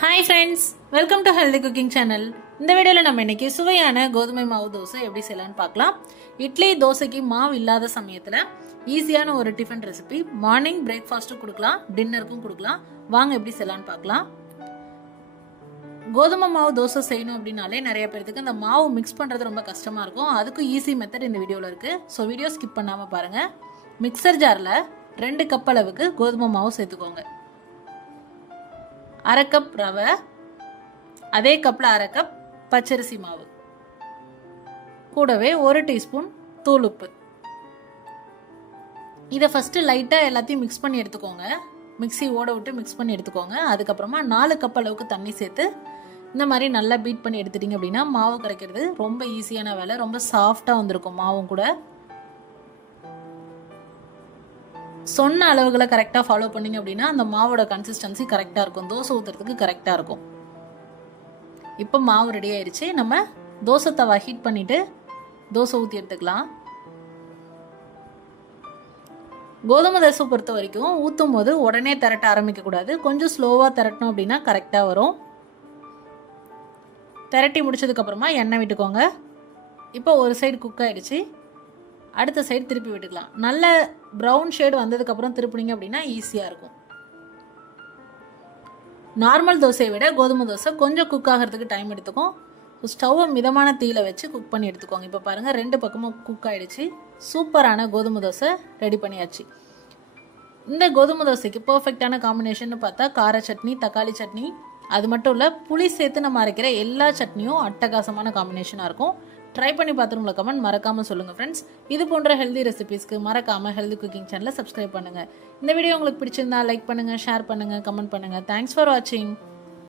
Hi friends, welcome to healthy cooking channel. இந்த வீடியோவில் நம்ம இன்னைக்கு சுவையான கோதுமை மாவு தோசை எப்படி செய்யலான்னு பார்க்கலாம். இட்லி தோசைக்கு மாவு இல்லாத சமயத்தில் ஈஸியான ஒரு டிஃபன் ரெசிபி. மார்னிங் பிரேக்ஃபாஸ்ட்டும் கொடுக்கலாம், டின்னருக்கும் கொடுக்கலாம். வாங்க எப்படி செய்யலான்னு பார்க்கலாம். கோதுமை மாவு தோசை செய்யணும் அப்படின்னாலே நிறைய பேருக்கு இந்த மாவு மிக்ஸ் பண்ணுறது ரொம்ப கஷ்டமாக இருக்கும். அதுக்கும் ஈஸி மெத்தட் இந்த வீடியோவில் இருக்குது. ஸோ வீடியோ ஸ்கிப் பண்ணாமல் பாருங்கள். மிக்சர் ஜாரில் 2 கப் அளவுக்கு கோதுமை மாவு சேர்த்துக்கோங்க. 1/2 கப் ரவை, அதே கப்பில் 1/2 கப் பச்சரிசி மாவு, கூடவே 1 டீஸ்பூன் தூள் உப்பு. இதை ஃபஸ்ட்டு லைட்டாக எல்லாத்தையும் மிக்ஸ் பண்ணி எடுத்துக்கோங்க. மிக்ஸி ஓட விட்டு மிக்ஸ் பண்ணி எடுத்துக்கோங்க. அதுக்கப்புறமா 4 கப் அளவுக்கு தண்ணி சேர்த்து இந்த மாதிரி நல்லா பீட் பண்ணி எடுத்துட்டிங்க அப்படின்னா மாவு கரைக்கிறது ரொம்ப ஈஸியான வேலை. ரொம்ப சாஃப்டாக வந்திருக்கும் மாவும் கூட. சொன்ன அளவுகளை கரெக்டாக ஃபாலோ பண்ணிங்க அப்படின்னா அந்த மாவோட கன்சிஸ்டன்சி கரெக்டாக இருக்கும். தோசை ஊற்றுறதுக்கு கரெக்டாக இருக்கும். இப்போ மாவு ரெடி ஆயிடுச்சு. நம்ம தோசை தவா ஹீட் பண்ணிவிட்டு தோசை ஊற்றி எடுத்துக்கலாம். கோதுமை தோசை பொறுத்த வரைக்கும் ஊற்றும் போது உடனே திரட்ட ஆரம்பிக்கக்கூடாது. கொஞ்சம் ஸ்லோவாக திரட்டணும் அப்படின்னா கரெக்டாக வரும். திரட்டி முடிச்சதுக்கப்புறமா எண்ணெய் விட்டுக்கோங்க. இப்போ ஒரு சைடு குக் ஆகிடுச்சு. அடுத்த சைடு திருப்பி விட்டுக்கலாம். நல்ல ப்ரௌன் ஷேடு வந்ததுக்கப்புறம் திருப்பினீங்க அப்படின்னா ஈஸியாக இருக்கும். நார்மல் தோசையை விட கோதுமை தோசை கொஞ்சம் குக் ஆகிறதுக்கு டைம் எடுத்துக்கும். ஸ்டவ்வை மிதமான தீயில வச்சு குக் பண்ணி எடுத்துக்கோங்க. இப்போ பாருங்கள், 2 பக்கமும் குக் ஆகிடுச்சு. சூப்பரான கோதுமை தோசை ரெடி பண்ணியாச்சு. இந்த கோதுமை தோசைக்கு பர்ஃபெக்டான காம்பினேஷன் பார்த்தா கார சட்னி, தக்காளி சட்னி, அது மட்டும் இல்லை புளி சேர்த்து நம்ம அரைக்கிற எல்லா சட்னியும் அட்டகாசமான காம்பினேஷனாக இருக்கும். ட்ரை பண்ணி பார்த்துட்டு உங்களை கமெண்ட் மறக்காமல் சொல்லுங்கள் ஃப்ரெண்ட்ஸ். இது போன்ற ஹெல்தி ரெசிபீஸ்க்கு மறக்காமல் ஹெல்தி குக்கிங் சேனலை சப்ஸ்கிரைப் பண்ணுங்கள். இந்த வீடியோ உங்களுக்கு பிடிச்சிருந்தா லைக் பண்ணுங்கள், ஷேர் பண்ணுங்கள், கமெண்ட் பண்ணுங்கள். தேங்க்ஸ் ஃபார் வாட்சிங்.